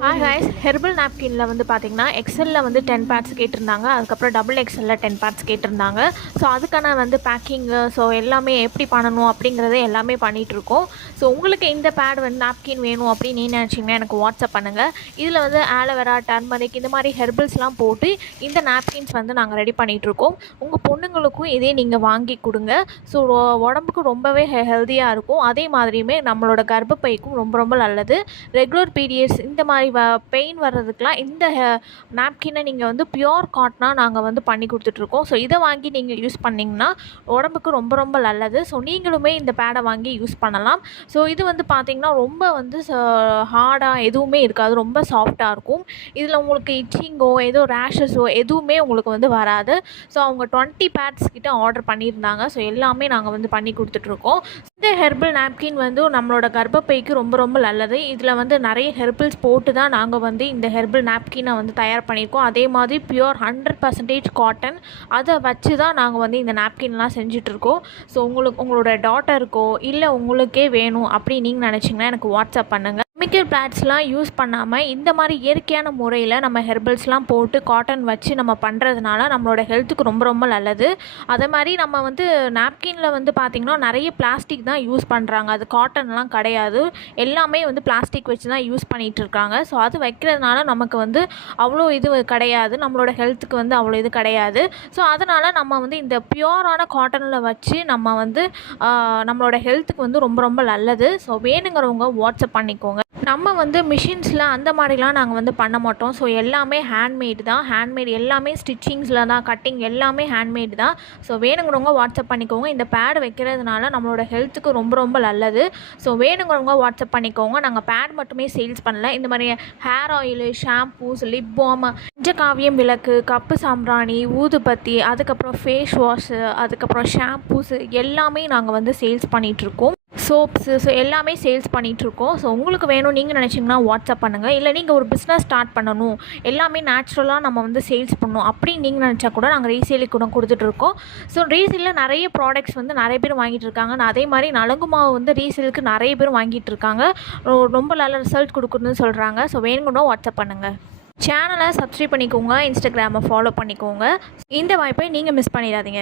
Hi guys, herbal நாப்கினில் வந்து பார்த்திங்கன்னா எக்ஸலில் வந்து 10 பேட்ஸ் கேட்டிருந்தாங்க. அதுக்கப்புறம் டபுள் எக்ஸலில் 10 பேட்ஸ் கேட்டிருந்தாங்க. ஸோ அதுக்கான வந்து பேக்கிங்கு எல்லாமே எப்படி பண்ணணும் அப்படிங்கிறத எல்லாமே பண்ணிகிட்ருக்கோம். ஸோ உங்களுக்கு இந்த பேட் வந்து நாப்கின் வேணும் அப்படின்னு நீ நினச்சிங்கன்னா எனக்கு வாட்ஸ்அப் பண்ணுங்கள். இதில் வந்து ஆலோவேரா, டர்மரிக் இந்த மாதிரி ஹெர்பல்ஸ்லாம் போட்டு இந்த நாப்கின்ஸ் வந்து நாங்கள் ரெடி பண்ணிகிட்ருக்கோம். உங்கள் பொண்ணுங்களுக்கும் இதே நீங்கள் வாங்கி கொடுங்க. ஸோ உடம்புக்கு ரொம்பவே ஹெல்த்தியாக இருக்கும். அதே மாதிரியுமே நம்மளோட கர்ப்பப்பைக்கும் ரொம்ப ரொம்ப நல்லது. ரெகுலர் பீரியட்ஸ் இந்த மாதிரி பெயின் வர்றதுக்கெலாம் இந்த நாப்கினை நீங்கள் வந்து பியோர் காட்டனாக நாங்கள் வந்து பண்ணி கொடுத்துட்ருக்கோம். ஸோ இதை வாங்கி நீங்கள் யூஸ் பண்ணிங்கன்னா உடம்புக்கு ரொம்ப ரொம்ப நல்லது. ஸோ நீங்களுமே இந்த பேடை வாங்கி யூஸ் பண்ணலாம். ஸோ இது வந்து பார்த்திங்கன்னா ரொம்ப வந்து ஹார்டாக எதுவுமே இருக்காது, ரொம்ப சாஃப்டாக இருக்கும். இதில் உங்களுக்கு இச்சிங்கோ ஏதோ ரேஷஸோ எதுவுமே உங்களுக்கு வந்து வராது. ஸோ அவங்க 20 பேட்ஸ் கிட்ட ஆர்டர் பண்ணியிருந்தாங்க. ஸோ எல்லாமே நாங்கள் வந்து பண்ணி கொடுத்துட்ருக்கோம். இந்த ஹெர்பல் நாப்கின் வந்து நம்மளோட கர்ப்பப்பைக்கு ரொம்ப ரொம்ப நல்லது. இதில் வந்து நிறைய ஹெர்பல்ஸ் போட்டு தான் நாங்கள் வந்து இந்த ஹெர்பல் நாப்கினை வந்து தயார் பண்ணியிருக்கோம். அதே மாதிரி பியூர் 100% காட்டன் அதை வச்சு தான் நாங்கள் வந்து இந்த நாப்கின்லாம் செஞ்சிட்ருக்கோம். ஸோ உங்களோட டாட்டருக்கோ இல்லை உங்களுக்கே வேணும் அப்படி நீங்கள் நினச்சிங்கன்னா எனக்கு வாட்ஸ்அப் பண்ணுங்கள். கெமிக்கல் பேட்ஸ்லாம் யூஸ் பண்ணாமல் இந்த மாதிரி இயற்கையான முறையில் நம்ம ஹெர்பல்ஸ்லாம் போட்டு காட்டன் வச்சு நம்ம பண்ணுறதுனால நம்மளோட ஹெல்த்துக்கு ரொம்ப ரொம்ப நல்லது. அதே மாதிரி நம்ம வந்து நாப்கினில் வந்து பார்த்திங்கன்னா நிறைய பிளாஸ்டிக் தான் யூஸ் பண்ணுறாங்க, அது காட்டன்லாம் கிடையாது. எல்லாமே வந்து பிளாஸ்டிக் வச்சு தான் யூஸ் பண்ணிகிட்ருக்காங்க. ஸோ அது வைக்கிறதுனால நமக்கு வந்து அவ்வளோ இது கிடையாது, நம்மளோட ஹெல்த்துக்கு வந்து அவ்வளோ இது கிடையாது. ஸோ அதனால் நம்ம வந்து இந்த பியூரான காட்டனில் வச்சு நம்ம வந்து நம்மளோட ஹெல்த்துக்கு வந்து ரொம்ப ரொம்ப நல்லது. ஸோ வேணுங்கிறவங்க வாட்ஸ்அப் பண்ணிக்கோங்க. நம்ம வந்து மிஷின்ஸில் அந்த மாதிரிலாம் நாங்கள் வந்து பண்ண மாட்டோம். ஸோ எல்லாமே ஹேண்ட்மேடு தான். ஹேண்ட்மேட் எல்லாமே ஸ்டிச்சிங்ஸில் தான், கட்டிங் எல்லாமே ஹேண்ட்மேடு தான். ஸோ வேணுங்கிறவங்க வாட்ஸ்அப் பண்ணிக்கோங்க. இந்த பேட் வைக்கிறதுனால நம்மளோட ஹெல்த்துக்கு ரொம்ப ரொம்ப நல்லது. ஸோ வேணுங்கிறவங்க வாட்ஸ்அப் பண்ணிக்கோங்க. நாங்கள் பேட் மட்டுமே சேல்ஸ் பண்ணல, இந்த மாதிரி hair oil, shampoos, lip balm, பஞ்சகாவியம் விளக்கு, கப்பு சாம்பிராணி, ஊதுபத்தி, அதுக்கப்புறம் ஃபேஸ் வாஷு, அதுக்கப்புறம் ஷாம்பூஸு எல்லாமே நாங்கள் வந்து சேல்ஸ் பண்ணிகிட்ருக்கோம். சோப்ஸு, ஸோ எல்லாமே சேல்ஸ் பண்ணிகிட்ருக்கோம். ஸோ உங்களுக்கு வேணும் நீங்கள் நினச்சிங்கன்னா வாட்ஸ்அப் பண்ணுங்கள். இல்லை நீங்கள் ஒரு பிஸ்னஸ் ஸ்டார்ட் பண்ணணும், எல்லாமே நேச்சுரலாக நம்ம வந்து சேல்ஸ் பண்ணணும் அப்படின்னு நீங்கள் நினச்சா கூட நாங்கள் ரீசேலுக்கு கூட கொடுத்துட்ருக்கோம். ஸோ ரீசேலில் நிறைய ப்ராடக்ட்ஸ் வந்து நிறைய பேர் வாங்கிட்டு இருக்காங்க. அதே மாதிரி நலங்கு மாவு வந்து ரீசேலுக்கு நிறைய பேர் வாங்கிட்டு இருக்காங்க. ரொம்ப நல்ல ரிசல்ட் கொடுக்குறதுன்னு சொல்கிறாங்க. ஸோ வேணுங்கன்னா வாட்ஸ்அப் பண்ணுங்கள். சேனலை சப்ஸ்கிரைப் பண்ணிக்கோங்க, இன்ஸ்டாகிராமை ஃபாலோ பண்ணிக்கோங்க. இந்த வாய்ப்பை நீங்கள் மிஸ் பண்ணிடாதீங்க.